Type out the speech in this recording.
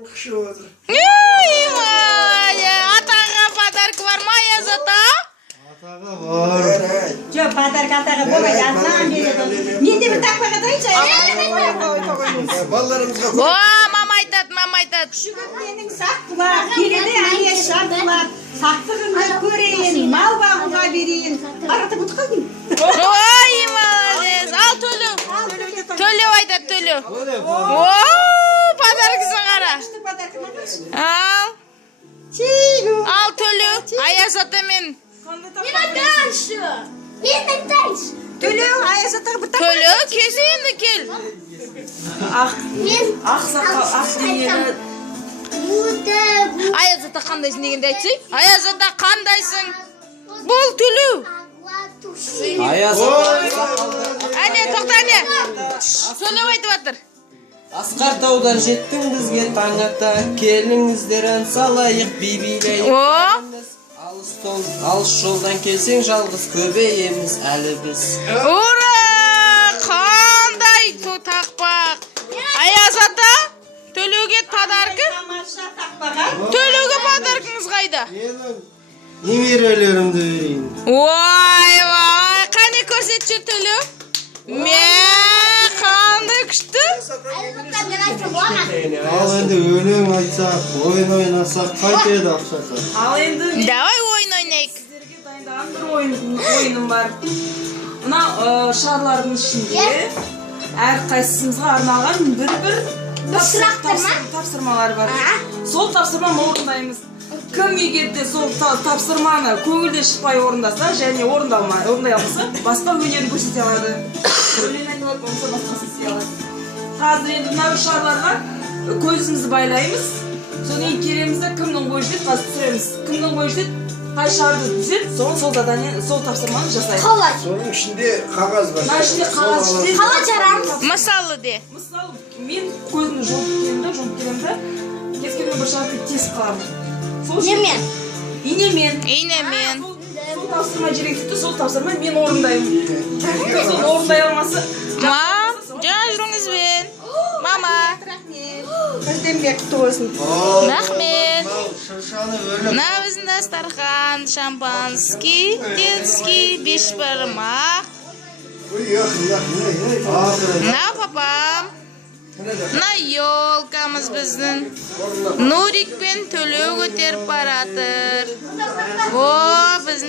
Atağa pодарок var mı Ayaz ata? Atağa var. Yok pazar katağı bo'lmaydi. Aslan beradi. Mende bir takmaga daycha. Ballarımızga O, mama aytat. Shu mening saqlar, keladi aniya shartlar. Saqligimni ko'rayin, mal bag'imga berayin. Qarata o'tqazing. Oy, молодец. Al Tölü. Tölü aytat Tölü. O, pодароксын qara. Al. Al Tölü. Ayaz ata men. Tölü Ayaz ata bir tak. Tölü kesi endi kel. Ayaz ata qandaysın degende aytсай. Ayaz ata qandaysın? Bol Tölü. Ayaz Ane to'xta ane. Tölü aytib atır. Asqar taudan jettin bizga tangata, kelingizlar an salayıq bibilay. O, Alış yoldan kelseng жалғыз көбейemiz әлі biz. ura! Qanday taqpaq. Ayaz ata, Tölüge pодаркы? Tamasha taqpaga. Tölüge pодаркыңыз қайда? Немерелеrimdi vereyim. Vay vay, qani ko'rsatchi Tölü. Qanday kuchli. Al endi o'lim aytsak, oyun oynasak qaytaydı ақшасы. Al endi Давай oyun oynayık. sizlarga dayandаған bir oyunim бар. Мына шарлардың ішінде әрқайсымызға арналған бір тапсырмалар бар. Сол тапсырманы орындаймыз. Кім егерде сол тапсырманы көңілден шықпай орындаса және орындай алмаса, басқа өнерін көрсете алады. Өлең айналып болса басқасын істей алады. Қазір енді мына шарларға көзімізді байлаймыз. Содан кейін келеміз де кімнің бойы жетеді, қазір түсіреміз. Кімнің бойы жетеді, қай шарды түседі, соны сол тапсырманы жасайды. Соның ішінде қағаз бар. Мына ішінде қағаз ішінде Мысалы де. Мысалы, мен көзімді жұмып келемді, кез келген бір шартты тесіп қаламын. Инемен. Сол тапсырма жеректікті, сол тапсырма мен орындаймын. Сол орындай алмасы. Мам, жаңа жүріңізбен. Мама. Көзденбек туылсын. Рахмет. Шыршаны өлім. Мына біздің дастархан, шампанский, детский, бешбармақ. Мына папам. Мына елкамыз біздің. Нурик пен Төле көтеріп баратыр. О, біздің